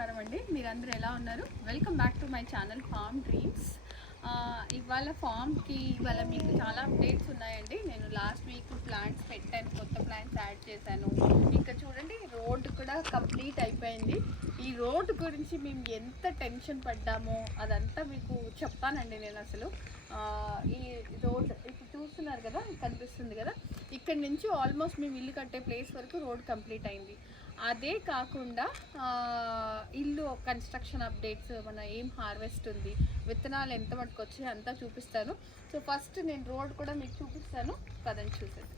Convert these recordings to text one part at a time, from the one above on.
నమస్కారం అండి. మీరందరూ ఎలా ఉన్నారు? Welcome back to my channel farm dreams. ఇవాళ ఫామ్కి ఇవాళ మీకు చాలా అప్డేట్స్ ఉన్నాయండి. నేను లాస్ట్ వీక్ ప్లాంట్స్ పెట్టాను, కొత్త ప్లాంట్స్ యాడ్ చేశాను. ఇంకా చూడండి, రోడ్ కూడా కంప్లీట్ అయిపోయింది. ఈ రోడ్ గురించి మేము ఎంత టెన్షన్ పడ్డామో అదంతా మీకు చెప్తానండి. నేను అసలు ఈ రోడ్ ఇప్పుడు చూస్తున్నారు కదా, కనిపిస్తుంది కదా, ఇక్కడ నుంచి ఆల్మోస్ట్ మేము ఇల్లు కట్టే ప్లేస్ వరకు రోడ్ కంప్లీట్ అయింది. అదే కాకుండా ఇల్లు కన్స్ట్రక్షన్ అప్డేట్స్, మన ఏం హార్వెస్ట్ ఉంది, విత్తనాలు ఎంత మటుకు వచ్చాయి అంతా చూపిస్తాను. సో ఫస్ట్ నేను రోడ్ కూడా మీకు చూపిస్తాను కదండి, చూసేది.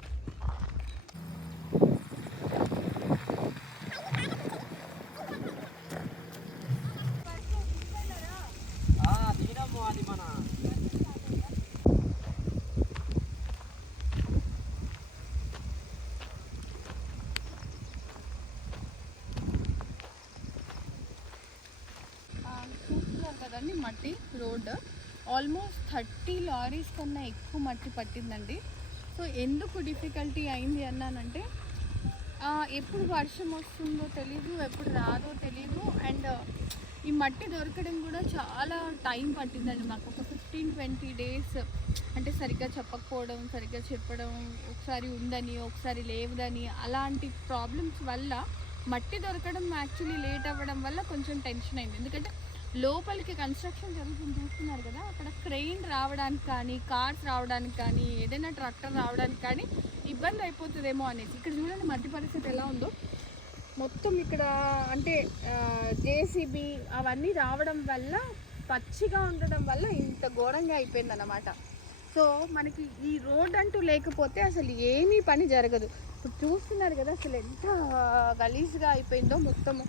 చూస్తున్నారు కదండి, మట్టి రోడ్ ఆల్మోస్ట్ 30 లారీస్ కన్నా ఎక్కువ మట్టి పట్టిందండి. సో ఎందుకు డిఫికల్టీ అయింది అన్నానంటే, ఎప్పుడు వర్షం వస్తుందో తెలీదు, ఎప్పుడు రాదో తెలీదు. అండ్ ఈ మట్టి దొరకడం కూడా చాలా టైం పట్టిందండి మాకు. ఒక 15-20 డేస్ అంటే సరిగ్గా చెప్పకపోవడం, సరిగ్గా చెప్పడం, ఒకసారి ఉందని ఒకసారి లేవుదని, అలాంటి ప్రాబ్లమ్స్ వల్ల మట్టి దొరకడం యాక్చువల్లీ లేట్ అవ్వడం వల్ల కొంచెం టెన్షన్ అయింది. ఎందుకంటే లోపలికి కన్స్ట్రక్షన్ జరుగుతుంది, చూస్తున్నారు కదా, అక్కడ క్రెయిన్ రావడానికి కానీ, కార్స్ రావడానికి కానీ, ఏదైనా ట్రాక్టర్ రావడానికి కానీ ఇబ్బంది అయిపోతుందేమో అనేసి. ఇక్కడ చూడండి మట్టి పరిస్థితి ఎలా ఉందో. మొత్తం ఇక్కడ అంటే జేసీబీ అవన్నీ రావడం వల్ల, పచ్చిగా ఉండడం వల్ల ఇంత ఘోరంగా అయిపోయింది అన్నమాట. సో మనకి ఈ రోడ్ అంటూ లేకపోతే అసలు ఏమీ పని జరగదు. ఇప్పుడు చూస్తున్నారు కదా అసలు ఎంత గలీజ్గా అయిపోయిందో మొత్తము.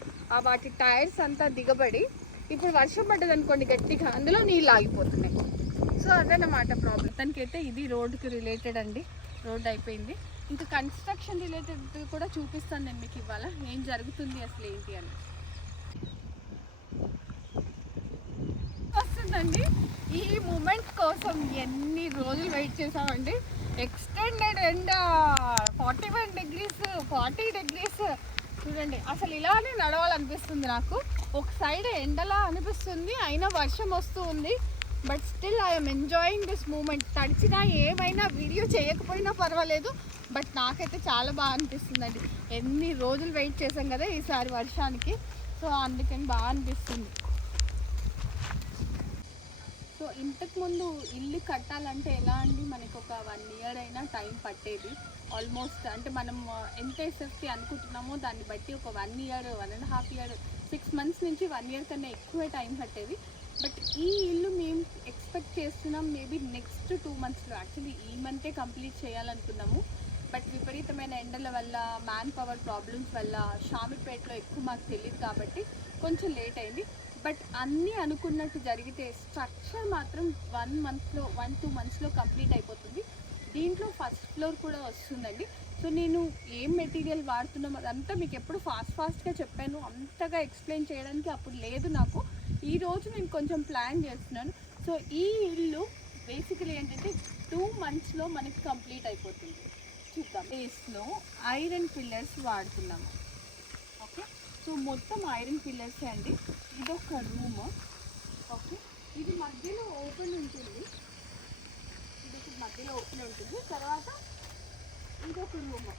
వాటి టైర్స్ అంతా దిగబడి, ఇప్పుడు వర్షం పడ్డది అనుకోండి గట్టిగా, అందులో నీళ్ళు ఆగిపోతున్నాయి. సో అదన్నమాట ప్రాబ్లం. తనకైతే ఇది రోడ్డుకి రిలేటెడ్ అండి. రోడ్ అయిపోయింది. ఇంకా కన్స్ట్రక్షన్ రిలేటెడ్ కూడా చూపిస్తాను నేను మీకు ఇవాళ, ఏం జరుగుతుంది అసలు ఏంటి అని. వస్తుందండి, ఈ మూమెంట్ కోసం ఎన్ని రోజులు వెయిట్ చేసామండి. ఎక్స్టెండెడ్ ఎండ 41 degrees 40 degrees చూడండి. అసలు ఇలానే నడవాలనిపిస్తుంది నాకు. ఒక సైడ్ ఎండలా అనిపిస్తుంది, అయినా వర్షం వస్తూ ఉంది. But still I'm enjoying this moment. తడిచినా ఏమైనా వీడియో చేయకపోయినా పర్వాలేదు, బట్ నాకైతే చాలా బాగా అనిపిస్తుందండి. ఎన్ని రోజులు వెయిట్ చేసాం కదా ఈసారి వర్షానికి, సో అందుకని బాగా అనిపిస్తుంది. సో ఇంతకుముందు ఇల్లు కట్టాలంటే ఎలా అండి, మనకి ఒక 1 year అయినా టైం పట్టేది ఆల్మోస్ట్. అంటే మనం ఎంత సేఫ్టీ అనుకుంటున్నామో దాన్ని బట్టి ఒక 1 year, 1.5 year, 6 months నుంచి 1 year కన్నా ఎక్కువే టైం పట్టేది. బట్ ఈ ఇల్లు మేము ఎక్స్పెక్ట్ చేస్తున్నాం మేబీ నెక్స్ట్ 2 monthsలో. యాక్చువల్లీ ఈ మంతే కంప్లీట్ చేయాలనుకున్నాము. బట్ విపరీతమైన ఎండల వల్ల, మ్యాన్ పవర్ ప్రాబ్లమ్స్ వల్ల, షామిపేటలో ఎక్కువ మాకు తెలియదు కాబట్టి కొంచెం లేట్ అయింది. బట్ అన్నీ అనుకున్నట్టు జరిగితే స్ట్రక్చర్ మాత్రం 1-2 monthsలో కంప్లీట్ అయిపోతుంది. దీంట్లో ఫస్ట్ ఫ్లోర్ కూడా వస్తుందండి. సో నేను ఏం మెటీరియల్ వాడుతున్నాం అదంతా మీకు ఎప్పుడు ఫాస్ట్గా చెప్పాను, అంతగా ఎక్స్ప్లెయిన్ చేయడానికి అప్పుడు లేదు నాకు. ఈరోజు నేను కొంచెం ప్లాన్ చేస్తున్నాను. సో ఈ ఇల్లు బేసికలీ ఏంటంటే 2 monthsలో మనకి కంప్లీట్ అయిపోతుంది. చూద్దాం. బేస్లో ఐరన్ పిల్లర్స్ వాడుతున్నాము. ఓకే, సో మొత్తం ఐరన్ పిల్లర్సే అండి. ఇదొక రూమ్. ఓకే, ఇది మధ్యలో ఓపెన్ ఉంటుంది. తర్వాత ఇదొక రూమ్.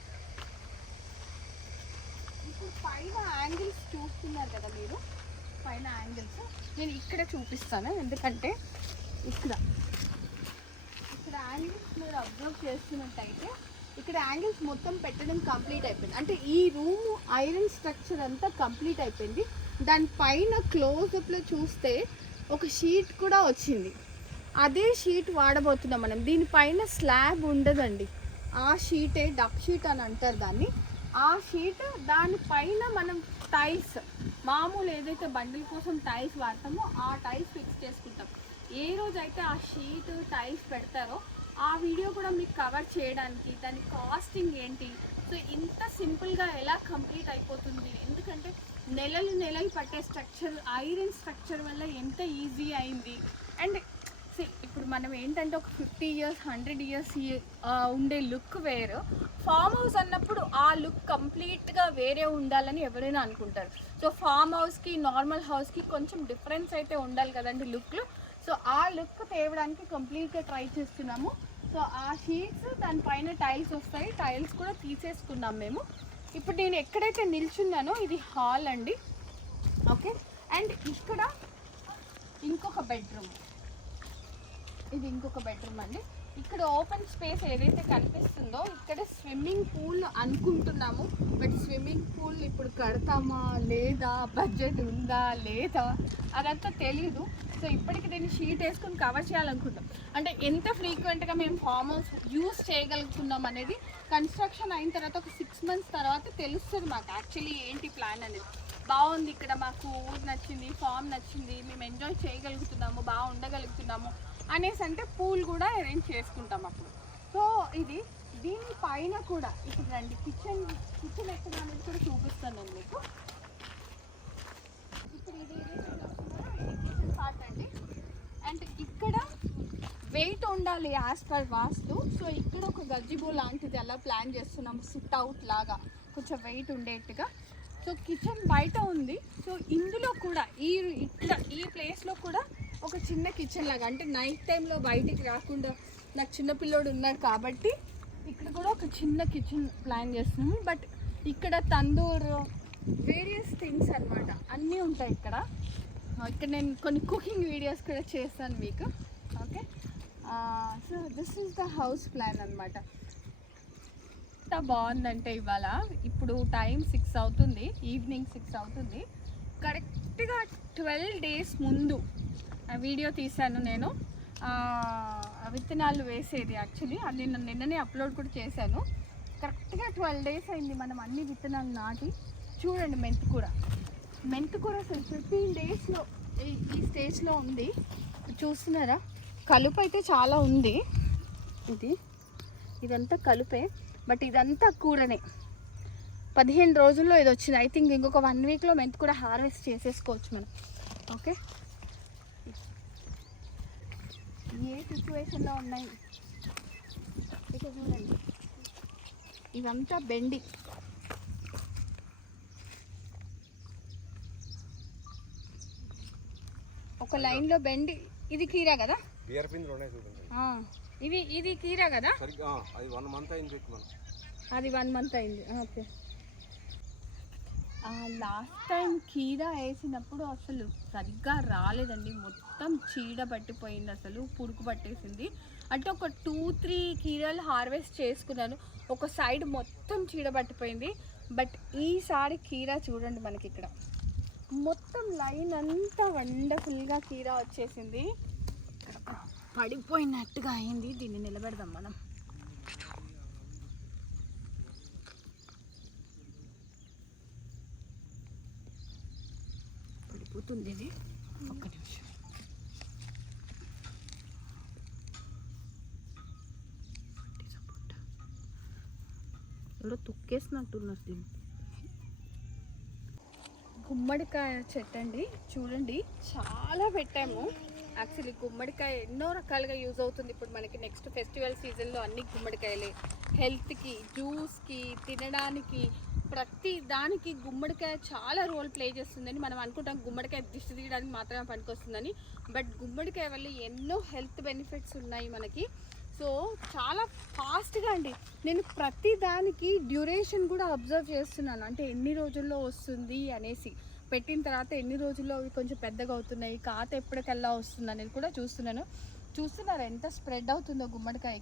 ఇప్పుడు పైన యాంగిల్స్ చూస్తున్నారు కదా మీరు, పైన యాంగిల్స్ నేను ఇక్కడ చూపిస్తాను. ఎందుకంటే ఇక్కడ యాంగిల్స్ మీరు అబ్జర్వ్ చేస్తున్నట్టయితే ఇక్కడ యాంగిల్స్ మొత్తం పెట్టడం కంప్లీట్ అయిపోయింది. అంటే ఈ రూమ్ ఐరన్ స్ట్రక్చర్ అంతా కంప్లీట్ అయిపోయింది. దానిపైన క్లోజప్లో చూస్తే ఒక షీట్ కూడా వచ్చింది. అదే షీట్ వాడబోతున్నాం మనం. దీనిపైన స్లాబ్ ఉండదండి, ఆ షీటే డక్ షీట్ అని అంటారు దాన్ని. ఆ షీట్ దానిపైన మనం టైల్స్, మామూలు ఏదైతే బండిల కోసం టైల్స్ వాడతామో ఆ టైల్స్ ఫిక్స్ చేసుకుంటాం. ఏ రోజైతే ఆ షీట్ టైల్స్ పెడతారో ఆ వీడియో కూడా మీకు కవర్ చేయడానికి, దాని కాస్టింగ్ ఏంటి, సో ఇంత సింపుల్గా ఎలా కంప్లీట్ అయిపోతుంది. ఎందుకంటే నెలలు పట్టే స్ట్రక్చర్ ఐరన్ స్ట్రక్చర్ వల్ల ఎంత ఈజీ అయింది. అండ్ ఇప్పుడు మనం ఏంటంటే ఒక 50 years 100 years ఉండే లుక్ వేరు. ఫామ్ హౌస్ అన్నప్పుడు ఆ లుక్ కంప్లీట్గా వేరే ఉండాలని ఎవరైనా అనుకుంటారు. సో ఫామ్ హౌస్కి నార్మల్ హౌస్కి కొంచెం డిఫరెన్స్ అయితే ఉండాలి కదండి లుక్లో. సో ఆ లుక్ తేవడానికి కంప్లీట్గా ట్రై చేస్తున్నాము. సో ఆ షీట్స్ దానిపైన టైల్స్ వస్తాయి, టైల్స్ కూడా తీసేసుకున్నాం మేము. ఇప్పుడు నేను ఎక్కడైతే నిల్చున్నానో ఇది హాల్ అండి. ఓకే, అండ్ ఇక్కడ ఇంకొక బెడ్రూమ్, ఇది ఇంకొక బెడ్రూమ్ అండి. ఇక్కడ ఓపెన్ స్పేస్ ఏదైతే కనిపిస్తుందో ఇక్కడ స్విమ్మింగ్ పూల్ అనుకుంటున్నాము. బట్ స్విమ్మింగ్ పూల్ ఇప్పుడు కడతామా లేదా, బడ్జెట్ ఉందా లేదా అదంతా తెలీదు. సో ఇప్పటికి దీన్ని షీట్ వేసుకొని కవర్ చేయాలనుకుంటాం. అంటే ఎంత ఫ్రీక్వెంట్గా మేము ఫామ్ హౌస్ యూస్ చేయగలుగుతున్నాం అనేది కన్స్ట్రక్షన్ అయిన తర్వాత ఒక 6 months తర్వాత తెలుస్తుంది మాకు యాక్చువల్లీ ఏంటి ప్లాన్ అనేది. బాగుంది ఇక్కడ, మాకు ఊరు నచ్చింది, ఫామ్ నచ్చింది, మేము ఎంజాయ్ చేయగలుగుతున్నాము, బాగా ఉండగలుగుతున్నాము అనేసి అంటే పూల్ కూడా అరేంజ్ చేసుకుంటాం అప్పుడు. సో ఇది దీనిపైన కూడా ఇప్పుడు రండి, కిచెన్ ఎక్కడ అనేది కూడా చూపిస్తాను నేను మీకు. ఇప్పుడు ఇది కిచెన్ పార్ట్ అండి. అండ్ ఇక్కడ వెయిట్ ఉండాలి యాజ్ పర్ వాస్తు. సో ఇక్కడ ఒక గజ్జిబో లాంటిది అలా ప్లాన్ చేస్తున్నాము, సిట్ అవుట్ లాగా కొంచెం వెయిట్ ఉండేట్టుగా. సో కిచెన్ బయట ఉంది. సో ఇందులో కూడా ఈ ప్లేస్లో కూడా ఒక చిన్న కిచెన్ లాగా, అంటే నైట్ టైంలో బయటికి రాకుండా, నాకు చిన్నపిల్లోడు ఉన్నాడు కాబట్టి ఇక్కడ కూడా ఒక చిన్న కిచెన్ ప్లాన్ చేస్తున్నాము. బట్ ఇక్కడ తందూర్ వేరియస్ థింగ్స్ అనమాట అన్నీ ఉంటాయి ఇక్కడ. ఇక్కడ నేను కొన్ని కుకింగ్ వీడియోస్ కూడా చేస్తాను మీకు. Okay, so this is the house plan అనమాట. ఎంత బాగుందంటే ఇవాళ ఇప్పుడు టైం 6 అవుతుంది, ఈవినింగ్ 6 అవుతుంది. కరెక్ట్గా 12 days ముందు ఆ వీడియో తీశాను నేను, విత్తనాలు వేసేది. యాక్చువల్లీ అది నేను నిన్ననే అప్లోడ్ కూడా చేశాను. కరెక్ట్గా 12 days అయింది మనం అన్ని విత్తనాలు నాటి. చూడండి మెంతికూర అసలు 15 daysలో ఈ స్టేజ్లో ఉంది. చూస్తున్నారా, కలుపు అయితే చాలా ఉంది. ఇదంతా కలుపే, బట్ ఇదంతా కూరనే. 15 రోజుల్లో ఇది వచ్చింది. ఐ థింక్ ఇంకొక 1 weekలో మెంతికూర హార్వెస్ట్ చేసేసుకోవచ్చు మనం. ఓకే, ఏ సిచ్యువేషన్లో ఉన్నాయి ఇక చూడండి. ఇవంతా బెండి, ఒక లైన్లో బెండి. ఇది కీరా కదా, ఇది కీరా కదా, అది 1 month అయింది. ఓకే, లాస్ట్ టైం కీరా వేసినప్పుడు అసలు సరిగ్గా రాలేదండి, మొత్తం చీడ పట్టిపోయింది, అసలు పురుగు పట్టేసింది. అంటే ఒక 2-3 కీరాలు హార్వెస్ట్ చేసుకున్నాను, ఒక సైడ్ మొత్తం చీడ పట్టిపోయింది. బట్ ఈసారి కీరా చూడండి, మనకి ఇక్కడ మొత్తం లైన్ అంతా వండర్ఫుల్గా కీరా వచ్చేసింది. పడిపోయినట్టుగా అయింది, దీన్ని నిలబెడదాం మనం. పడిపోతుంది ఇది, ఒక్క నిమిషం. ఎవరో తొక్కేసినట్టున్నారు దీన్ని. గుమ్మడికాయ చెట్టు అండి, చూడండి చాలా పెట్టాము. యాక్చువల్లీ గుమ్మడికాయ ఎన్నో రకాలుగా యూజ్ అవుతుంది. ఇప్పుడు మనకి నెక్స్ట్ ఫెస్టివల్ సీజన్లో అన్ని గుమ్మడికాయలే, హెల్త్కి, జ్యూస్కి, తినడానికి, ప్రతి దానికి గుమ్మడికాయ చాలా రోల్ ప్లే చేస్తుందని మనం అనుకుంటాం. గుమ్మడికాయ దిష్టి తీయడానికి మాత్రమే పనికొస్తుందని, బట్ గుమ్మడికాయ వల్ల ఎన్నో హెల్త్ బెనిఫిట్స్ ఉన్నాయి మనకి. సో చాలా ఫాస్ట్గా అండి, నేను ప్రతి దానికి డ్యూరేషన్ కూడా అబ్జర్వ్ చేస్తున్నాను. అంటే ఎన్ని రోజుల్లో వస్తుంది అనేసి, పెట్టిన తర్వాత ఎన్ని రోజుల్లో అవి కొంచెం పెద్దగా అవుతున్నాయి, కాత ఎప్పటికల్లా వస్తుంది అనేది కూడా చూస్తున్నారు ఎంత స్ప్రెడ్ అవుతుందో గుమ్మడికాయ.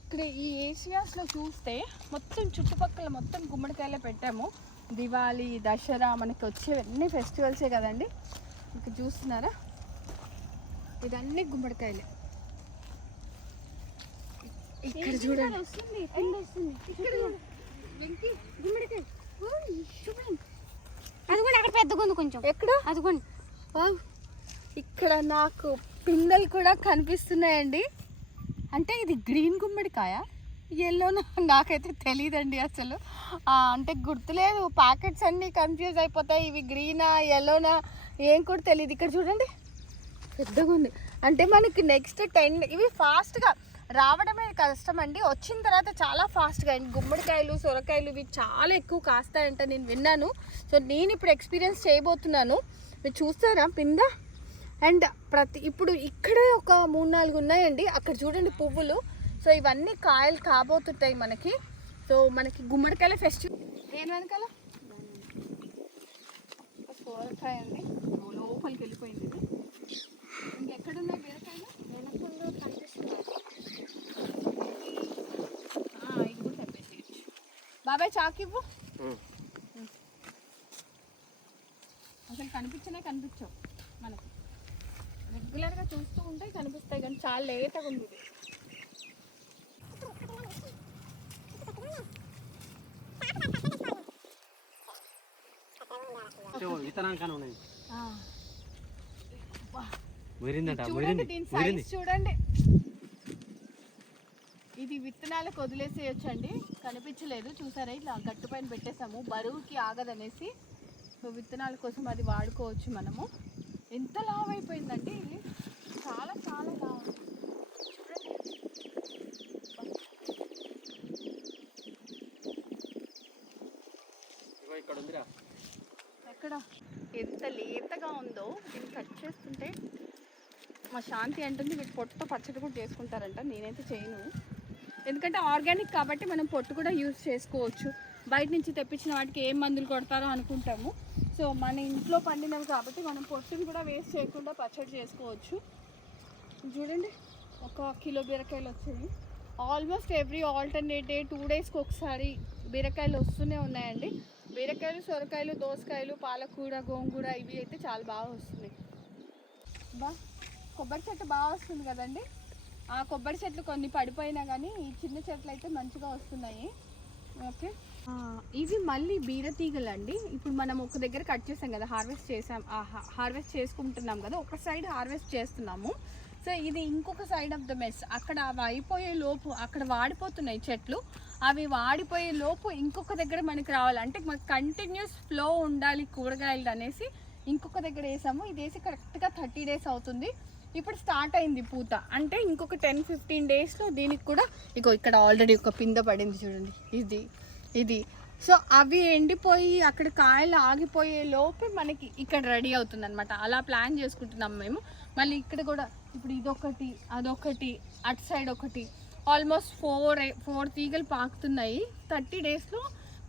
ఇక్కడ ఈ ఏరియాస్లో చూస్తే మొత్తం చుట్టుపక్కల మొత్తం గుమ్మడికాయలే పెట్టాము. దివాళీ, దసరా మనకి వచ్చేవన్నీ ఫెస్టివల్సే కదండి. ఇక్కడ చూస్తున్నారా, ఇదన్నీ గుమ్మడికాయలే. ఇక్కడ చూడండి, గుమ్మడికాయ అది కూడా అక్కడ పెద్దగా ఉంది కొంచెం. ఎక్కడ? అదిగోండి, ఇక్కడ నాకు పిందెలు కూడా కనిపిస్తున్నాయండి. అంటే ఇది గ్రీన్ గుమ్మడికాయ, ఎల్లోనా నాకైతే తెలియదండి అసలు. అంటే గుర్తులేదు, ప్యాకెట్స్ అన్నీ కన్ఫ్యూజ్ అయిపోతాయి, ఇవి గ్రీనా ఎల్లోనా ఏం కూడా తెలియదు. ఇక్కడ చూడండి, పెద్దగా ఉంది. అంటే మనకి నెక్స్ట్ 10 ఇవి ఫాస్ట్గా రావడమే కష్టం అండి, వచ్చిన తర్వాత చాలా ఫాస్ట్గా అండి. గుమ్మడికాయలు సొరకాయలు ఇవి చాలా ఎక్కువ కాస్తాయంట నేను విన్నాను. సో నేను ఇప్పుడు ఎక్స్పీరియన్స్ చేయబోతున్నాను. మీరు చూస్తారా పింద. అండ్ ఇప్పుడు ఇక్కడే ఒక 3-4 ఉన్నాయండి. అక్కడ చూడండి పువ్వులు. సో ఇవన్నీ కాయలు కాబోతుంటాయి మనకి. సో మనకి గుమ్మడికాయల ఫెస్టివల్ దేని వెనకాల సోరకాయ అండి, లోపలికి వెళ్ళిపోయింది ఇది. ఇంకెక్కడున్నాయి బీరకాయలు? వెనకుండా కనిపిస్తున్నాయి. ఇది కూడా తెప్పేసేయచ్చు. బాబాయ్ చాకివ్వు. అసలు కనిపించవు మనకి. రెగ్యులర్గా చూస్తూ ఉంటే కనిపిస్తాయి కానీ చాలా లేతగా ఉంది ఇది. చూడండి, ఇది విత్తనాలకు వదిలేసేయచ్చు అండి. కనిపించలేదు చూసారా, ఇట్లా గట్టు పైన పెట్టేసాము బరువుకి ఆగదనేసి. సో విత్తనాల కోసం అది వాడుకోవచ్చు మనము. ఎంత లావ్ అయిపోయిందండి ఇది, చాలా చాలా లావ్. ఎక్కడ ఎంత లేతగా ఉందో. దీన్ని కట్ చేస్తుంటే మా శాంతి అంటుంది వీటి పొట్టుతో పచ్చడి కూడా చేసుకుంటారంట. నేనైతే చేయను, ఎందుకంటే ఆర్గానిక్ కాబట్టి మనం పొట్టు కూడా యూజ్ చేసుకోవచ్చు. బయట నుంచి తెప్పించిన వాటికి ఏం మందులు కొడతారో అనుకుంటాము. సో మన ఇంట్లో పండినవి కాబట్టి మనం పొట్టుని కూడా వేస్ట్ చేయకుండా పచ్చడి చేసుకోవచ్చు. చూడండి 1 కిలో బీరకాయలు వచ్చాయి. ఆల్మోస్ట్ ఎవ్రీ ఆల్టర్నేట్ డే 2 డేస్కి ఒకసారి బీరకాయలు వస్తూనే ఉన్నాయండి. బీరకాయలు సొరకాయలు దోసకాయలు పాలకూర గోంగూర ఇవి అయితే చాలా బాగా వస్తున్నాయి. కొబ్బరి చెట్టు బాగా వస్తుంది కదండి. ఆ కొబ్బరి చెట్లు కొన్ని పడిపోయినా కానీ ఈ చిన్న చెట్లు అయితే మంచిగా వస్తున్నాయి. ఓకే, ఇవి మళ్ళీ బీరతీగలు అండి. ఇప్పుడు మనం ఒక దగ్గర కట్ చేసాం కదా, హార్వెస్ట్ చేసుకుంటున్నాం కదా, ఒక సైడ్ హార్వెస్ట్ చేస్తున్నాము. సో ఇది ఇంకొక సైడ్ ఆఫ్ ద మెస్. అక్కడ అవి అయిపోయే లోపు అక్కడ వాడిపోతున్నాయి చెట్లు. అవి వాడిపోయే లోపు ఇంకొక దగ్గర మనకి రావాలి. అంటే మనకు కంటిన్యూస్ ఫ్లో ఉండాలి కూరగాయలు అనేసి ఇంకొక దగ్గర వేసాము. ఇది వేసి కరెక్ట్గా 30 డేస్ అవుతుంది. ఇప్పుడు స్టార్ట్ అయింది పూత. అంటే ఇంకొక 10-15 డేస్లో దీనికి కూడా ఇక్కడ ఆల్రెడీ ఒక పింద పడింది చూడండి, ఇది. సో అవి ఎండిపోయి అక్కడ కాయలు ఆగిపోయే లోపే మనకి ఇక్కడ రెడీ అవుతుంది అనమాట. అలా ప్లాన్ చేసుకుంటున్నాం మేము. మళ్ళీ ఇక్కడ కూడా ఇప్పుడు ఇదొకటి అదొకటి అటు సైడ్ ఒకటి ఆల్మోస్ట్ 4 తీగలు పాకుతున్నాయి. 30 డేస్లో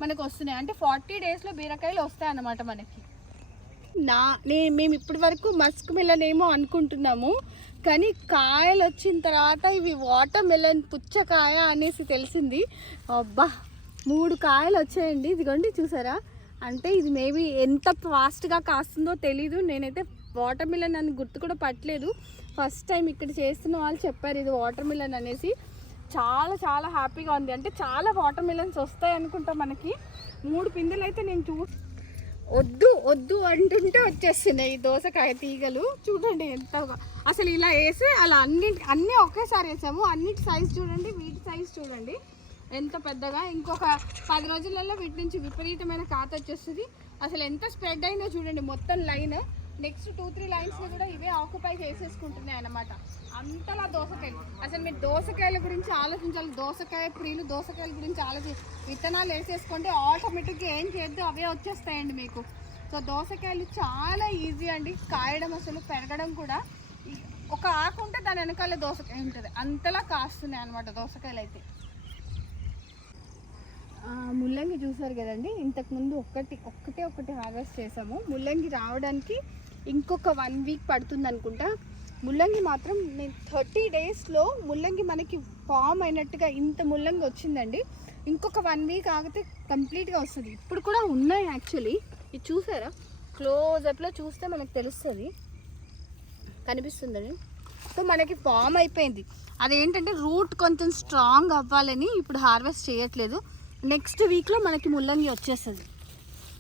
మనకు వస్తున్నాయి. అంటే 40 డేస్లో బీరకాయలు వస్తాయి అన్నమాట మనకి. మేము ఇప్పటి వరకు మస్క్ మెలన్ ఏమో అనుకుంటున్నాము, కానీ కాయలు వచ్చిన తర్వాత ఇవి వాటర్ మెలన్ పుచ్చకాయ అనేసి తెలిసింది. అబ్బా 3 కాయలు వచ్చాయండి. ఇదిగోండి చూసారా. అంటే ఇది మేబీ ఎంత ఫాస్ట్గా కాస్తుందో తెలీదు. నేనైతే వాటర్ మిలన్ అని గుర్తు కూడా పట్టలేదు. ఫస్ట్ టైం ఇక్కడ చేస్తున్న వాళ్ళు చెప్పారు ఇది వాటర్ మిలన్ అనేసి. చాలా చాలా హ్యాపీగా ఉంది. అంటే చాలా వాటర్ మిలన్స్ వస్తాయి అనుకుంటా మనకి. 3 పిందెలు అయితే నేను వద్దు అంటుంటే వచ్చేస్తున్నాయి ఈ దోసకాయ తీగలు. చూడండి ఎంత అసలు ఇలా వేసి అలా అన్నీ ఒకేసారి వేసాము. అన్నిటి సైజ్ చూడండి, వీటి సైజ్ చూడండి ఎంత పెద్దగా. ఇంకొక 10 రోజులలో వీటి నుంచి విపరీతమైన కాత వచ్చేస్తుంది. అసలు ఎంత స్ప్రెడ్ అయిందో చూడండి మొత్తం లైన్. నెక్స్ట్ 2-3 లైన్స్ కూడా ఇవే ఆక్యుపై చేసేసుకుంటున్నాయి అన్నమాట. అంతలా దోసకాయలు. అసలు మీరు దోసకాయల గురించి ఆలోచించాలి. దోసకాయ ప్రియులు దోసకాయల గురించి విత్తనాలు వేసేసుకోండి, ఆటోమేటిక్గా ఏం చేద్దు అవే వచ్చేస్తాయండి మీకు. సో దోసకాయలు చాలా ఈజీ అండి కాయడం, అసలు పెరగడం కూడా. ఒక ఆకు ఉంటే దాని వెనకాల దోసకాయ ఉంటుంది, అంతలా కాస్తున్నాయి అనమాట దోసకాయలు అయితే. ముల్లంగి చూసారు కదండి, ఇంతకుముందు ఒకటి హార్వెస్ట్ చేసాము. ముల్లంగి రావడానికి ఇంకొక 1 వీక్ పడుతుంది అనుకుంటా. ముల్లంగి మాత్రం నేను 30 డేస్లో ముల్లంగి మనకి ఫామ్ అయినట్టుగా ఇంత ముల్లంగి వచ్చిందండి. ఇంకొక 1 వీక్ ఆగితే కంప్లీట్గా వస్తుంది. ఇప్పుడు కూడా ఉన్నాయి యాక్చువల్లీ. ఇది చూసారా, క్లోజప్లో చూస్తే మనకు తెలుస్తుంది, కనిపిస్తుందని. సో మనకి ఫామ్ అయిపోయింది. అదేంటంటే రూట్ కొంచెం స్ట్రాంగ్ అవ్వాలని ఇప్పుడు హార్వెస్ట్ చేయట్లేదు. నెక్స్ట్ వీక్లో మనకి ముల్లంగి వచ్చేస్తుంది.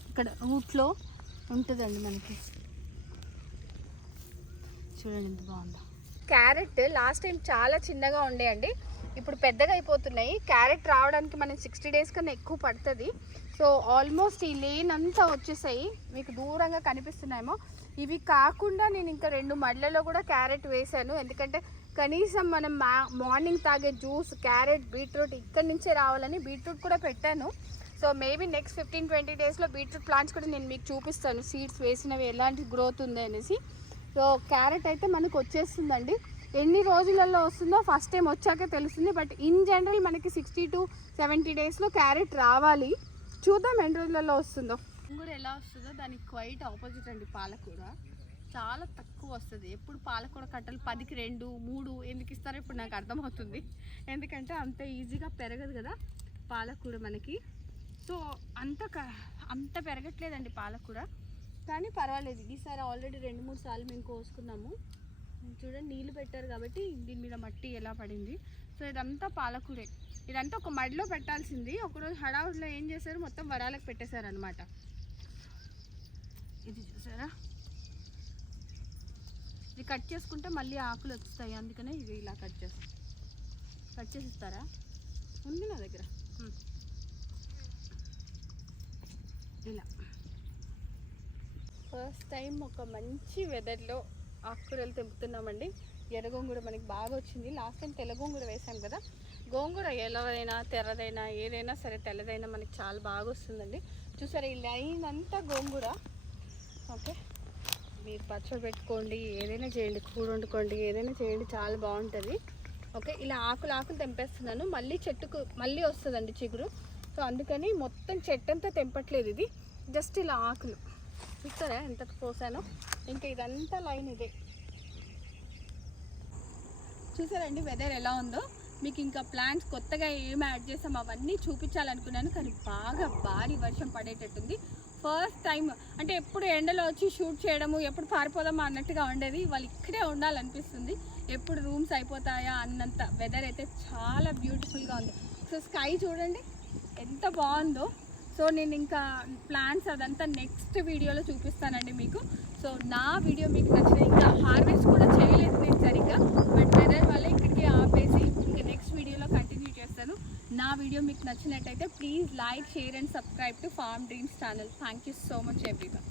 ఇక్కడ రూట్లో ఉంటుందండి మనకి. చూడండి ఎంత బాగుందో. క్యారెట్ లాస్ట్ టైం చాలా చిన్నగా ఉండేయండి, ఇప్పుడు పెద్దగా అయిపోతున్నాయి. క్యారెట్ రావడానికి మనకి 60 డేస్ కన్నా ఎక్కువ పడుతుంది. సో ఆల్మోస్ట్ ఈ లేన్ అంతా వచ్చేసాయి, మీకు దూరంగా కనిపిస్తున్నాయేమో. ఇవి కాకుండా నేను ఇంకా 2 మడ్లలో కూడా క్యారెట్ వేసాను. ఎందుకంటే కనీసం మనం మార్నింగ్ తాగే జ్యూస్ క్యారెట్ బీట్రూట్ ఇక్కడి నుంచే రావాలని బీట్రూట్ కూడా పెట్టాను. సో మేబీ నెక్స్ట్ 15-20 డేస్లో బీట్రూట్ ప్లాంట్స్ కూడా నేను మీకు చూపిస్తాను, సీడ్స్ వేసినవి ఎలాంటి గ్రోత్ ఉంది అనేసి. సో క్యారెట్ అయితే మనకు వచ్చేస్తుందండి. ఎన్ని రోజులలో వస్తుందో ఫస్ట్ టైం వచ్చాకే తెలుస్తుంది. బట్ ఇన్ జనరల్ మనకి 60 to 70 డేస్లో క్యారెట్ రావాలి. చూద్దాం ఎన్ని రోజులలో వస్తుందో. కూడా ఎలా వస్తుందో దానికి క్వైట్ ఆపోజిట్ అండి. పాలకూర చాలా తక్కువ వస్తుంది. ఎప్పుడు పాలకూర కట్టలు 10కి 2, 3 ఎందుకు ఇస్తారో ఇప్పుడు నాకు అర్థమవుతుంది. ఎందుకంటే అంత ఈజీగా పెరగదు కదా పాలకూర మనకి. సో అంత పెరగట్లేదండి పాలకూర, కానీ పర్వాలేదు. ఈసారి ఆల్రెడీ 2-3 సార్లు మేము కోసుకున్నాము. చూడండి నీళ్ళు పెట్టారు కాబట్టి దీని మీద మట్టి ఎలా పడింది. సో ఇదంతా పాలకూరే. ఇదంతా ఒక మడిలో పెట్టాల్సింది. ఒకరోజు హడావుడిలో ఏం చేశారు, మొత్తం వరాలకు పెట్టేశారు అనమాట. ఇది చూసారా, ఇది కట్ చేసుకుంటే మళ్ళీ ఆకులు వస్తాయి, అందుకనే ఇది ఇలా కట్ చేసి ఇస్తారా. ఉంది నా దగ్గర ఇలా. ఫస్ట్ టైం ఒక మంచి వెదర్లో ఆకుకూరలు తెంపుతున్నామండి. ఎర్రగోంగూర మనకి బాగా వచ్చింది. లాస్ట్ టైం తెల్లగోంగూర వేసాం కదా. గోంగూర ఎల్లదైనా తెర్రదైనా ఏదైనా సరే తెల్లదైనా మనకి చాలా బాగా వస్తుందండి. చూసారా ఈ లైన్ అంతా గోంగూర. ఓకే, మీరు పచ్చడి పెట్టుకోండి, ఏదైనా చేయండి, కూర వండుకోండి, ఏదైనా చేయండి, చాలా బాగుంటుంది. ఓకే, ఇలా ఆకులు తెంపేస్తున్నాను. మళ్ళీ చెట్టుకు మళ్ళీ వస్తుందండి చిగురు. సో అందుకని మొత్తం చెట్టు అంతా తెంపట్లేదు, ఇది జస్ట్ ఇలా ఆకులు. చూస్తారా ఎంత పోసానో. ఇంకా ఇదంతా లైన్ ఇదే. చూసారండి వెదర్ ఎలా ఉందో. మీకు ఇంకా ప్లాంట్స్ కొత్తగా ఏం యాడ్ చేసాం అవన్నీ చూపించాలనుకున్నాను, కానీ బాగా భారీ వర్షం పడేటట్టుంది. ఫస్ట్ టైం అంటే ఎప్పుడు ఎండలో వచ్చి షూట్ చేయడము, ఎప్పుడు పారిపోదామా అన్నట్టుగా ఉండేది. వాళ్ళు ఇక్కడే ఉండాలనిపిస్తుంది. ఎప్పుడు రూమ్స్ అయిపోతాయా అన్నంత వెదర్ అయితే చాలా బ్యూటిఫుల్గా ఉంది. సో స్కై చూడండి ఎంత బాగుందో. సో నేను ఇంకా ప్లాంట్స్ అదంతా నెక్స్ట్ వీడియోలో చూపిస్తానండి మీకు. సో నా వీడియో మీకు నచ్చింది. ఇంకా హార్వెస్ట్ కూడా చేయలేదు నేను సరిగ్గా, బట్ వెదర్ వల్ల ఇక్కడికి ఆపేసి ఇంకా నెక్స్ట్ వీడియోలో కంటిన్యూ చేస్తాను. నా వీడియో మీకు నచ్చినట్టయితే please like, share and subscribe to farm dreams channel. Thank you so much everyone.